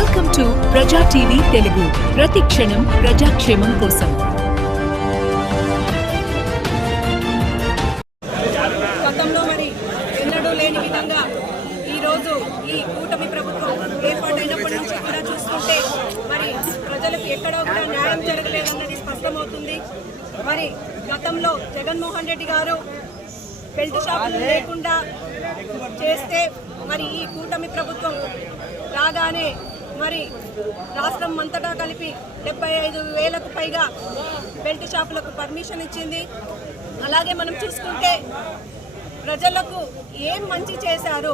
Welcome to ప్రజా TV Telugu. ప్రతి క్షణం ప్రజాక్షేమం కోసం. గతంలో మరి ఎన్నడూ లేని విధంగా ఈరోజు ఈ కూటమి ప్రభుత్వం ఏర్పాటైనప్పటి నుంచి కూడా చూస్తుంటే మరి ప్రజలకు ఎక్కడో కూడా న్యాయం జరగలేదన్నది స్పష్టమవుతుంది. మరి గతంలో జగన్మోహన్ రెడ్డి గారు బెల్ట్ షాపులు లేకుండా చేస్తే మరి ఈ కూటమి ప్రభుత్వం రాగానే మరి రాష్ట్రం అంతటా కలిపి 75,000కు పైగా బెల్ట్ షాపులకు పర్మిషన్ ఇచ్చింది. అలాగే మనం చూసుకుంటే ప్రజలకు ఏం మంచి చేశారు,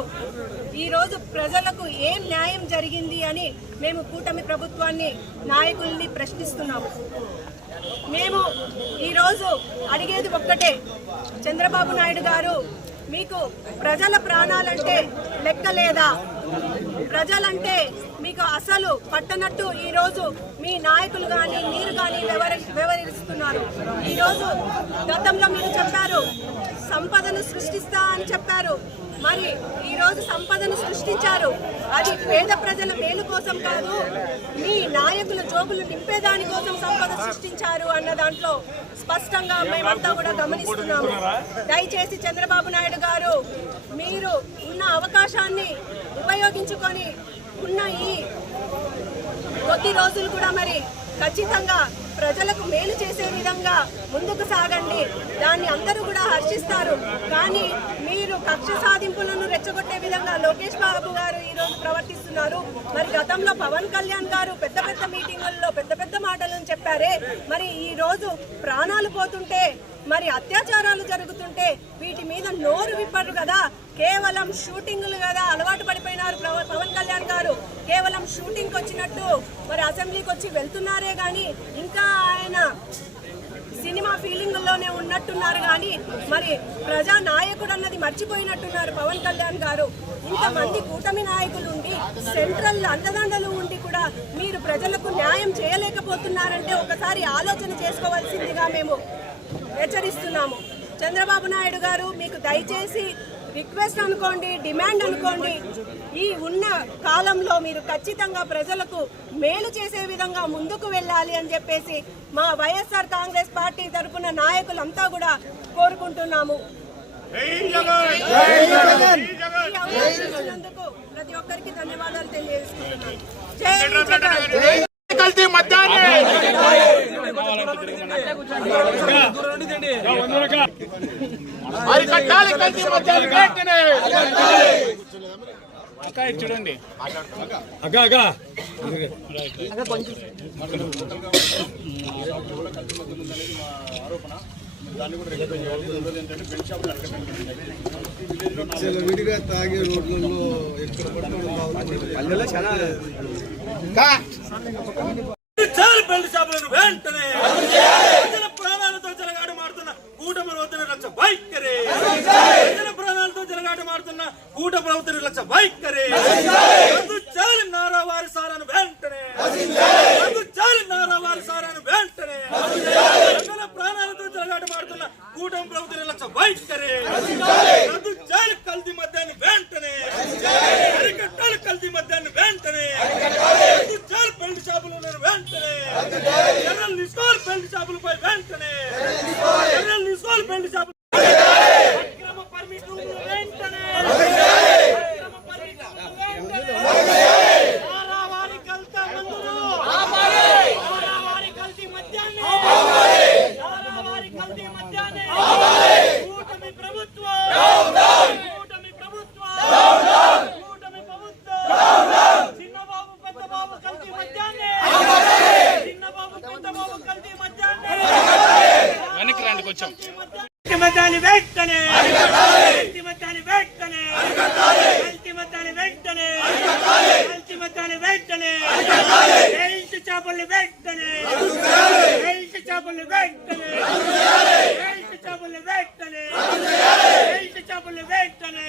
ఈరోజు ప్రజలకు ఏం న్యాయం జరిగింది అని మేము కూటమి ప్రభుత్వాన్ని నాయకుల్ని ప్రశ్నిస్తున్నాము. మేము ఈరోజు అడిగేది ఒక్కటే, చంద్రబాబు నాయుడు గారు మీకు ప్రజల ప్రాణాలంటే లెక్క లేదా? ప్రజలంటే మీకు అసలు పట్టనట్టు ఈరోజు మీ నాయకులు కానీ మీరు కానీ వ్యవహరిస్తున్నారు. ఈరోజు గతంలో మీరు చెప్పారు సంపదను సృష్టిస్తా అని చెప్పారు. మరి ఈరోజు సంపదను సృష్టించారు, అది పేద ప్రజల మేలు కోసం కాదు, మీ నాయకుల జోబులు నింపేదాని కోసం సంపద సృష్టించారు అన్న దాంట్లో స్పష్టంగా మేమంతా కూడా గమనిస్తున్నాము. దయచేసి చంద్రబాబు నాయుడు గారు మీరు ఉన్న అవకాశాన్ని ఉపయోగించుకొని ఉన్న ఈ కొద్ది రోజులు కూడా మరి ఖచ్చితంగా ప్రజలకు మేలు చేసే విధంగా ముందుకు సాగండి. దాన్ని అందరూ కూడా హర్షిస్తారు. కానీ మీరు కక్ష సాధింపులను రెచ్చగొట్టే విధంగా లోకేష్ బాబు గారు ఈరోజు ప్రవర్తిస్తున్నారు. మరి గతంలో పవన్ కళ్యాణ్ గారు పెద్ద పెద్ద మీటింగుల్లో పెద్ద పెద్ద మాటలను చెప్పారే, మరి ఈ రోజు ప్రాణాలు పోతుంటే మరి అత్యాచారాలు జరుగుతుంటే వీటి మీద నోరు విప్పరు కదా. కేవలం షూటింగులు కదా అలవాటు పడిపోయినారు పవన్ కళ్యాణ్ గారు. కేవలం షూటింగ్ వచ్చినట్టు మరి అసెంబ్లీకి వచ్చి వెళ్తున్నారే కానీ ఇంకా ఆయన సినిమా ఫీలింగ్లోనే ఉన్నట్టున్నారు. కానీ మరి ప్రజా నాయకుడు అన్నది మర్చిపోయినట్టున్నారు పవన్ కళ్యాణ్ గారు. ఇంతమంది కూటమి నాయకులు ఉండి సెంట్రల్ అండదండలు ఉండి కూడా మీరు ప్రజలకు న్యాయం చేయలేకపోతున్నారంటే ఒకసారి ఆలోచన చేసుకోవాల్సిందిగా మేము హెచ్చరిస్తున్నాము. చంద్రబాబు నాయుడు గారు మీకు దయచేసి రిక్వెస్ట్ అనుకోండి, డిమాండ్ అనుకోండి, ఈ ఉన్న కాలంలో మీరు ఖచ్చితంగా ప్రజలకు మేలు చేసే విధంగా ముందుకు వెళ్ళాలి అని చెప్పేసి మా వైఎస్ఆర్ కాంగ్రెస్ పార్టీ తరఫున నాయకులంతా కూడా కోరుకుంటున్నాము. ప్రతి ఒక్కరికి ధన్యవాదాలు తెలియజేసుకుంటున్నాను. జై కల్తీ మద్యాన్ని అరికట్టాలి, కల్తీ మద్యాన్ని వెంటనే చూడండి. విడిగా తాగే రోడ్లలో ఎక్కడ బెల్ట్ షాపులను వెంటనే ప్రజల ప్రాణాలతో జలగాట మారుతున్న కూటమి ప్రభుత్వ నిర్లక్ష్య వైఖరి, ప్రజల ప్రాణాలతో జలగాట మారుతున్న కూటమి ప్రభుత్వ నిర్లక్ష్య వైఖరి రద్దు చేయాలి. నారా వారి సారాను వెంటనే రద్దు చేయాలి. నారా వారి సారాను వెంటనే ప్రజల ప్రాణాలతో జలగాట మారుతున్న కూటమి ప్రభుత్వ నిర్లక్ష్య వైఖరి రద్దు చేయాలి. కల్తీ మద్యాన్ని వెంటనే అరికట్టాలి. కల్తీ మద్యాన్ని వెంటనే రద్దు చేయాలి. బెల్ట్ షాపులను వెంటనే చర్యలు తీసుకోవాలి. బెల్ట్ షాపులపై వెంటనే చర్యలు తీసుకోవాలి. బెల్ట్ షాపులు అక్రమ పర్మిషన్లు వెంటనే అక్రమ పర్మిషన్లు వెంటనే నారావారి కల్తీ మందులు నారావారి కల్తీ మద్యాన్ని నారావారి కల్తీ మద్యాన్ని కూటమి ప్రభుత్వం కూటమి ప్రభుత్వం కూటమి ప్రభుత్వం చిన్నబాబు పెద్దబాబు కల్తీ మద్యాన్ని చిన్నబాబు పెద్దబాబు కల్తీ మద్యాన్ని వెనక్కి రండి కొంచెం. మద్యాన్ని వెంటనే కల్తీ మద్యాన్ని వెంటనే కల్తీ మద్యాన్ని వెంటనే కల్తీ మద్యాన్ని వెంటనే బెల్ట్ షాపుల్ని వెంటనే బెల్ట్ షాపుల్ని వెంటనే బెల్ట్ షాపుల్ని వెంటనే బెల్ట్ షాపుల్ని వెంటనే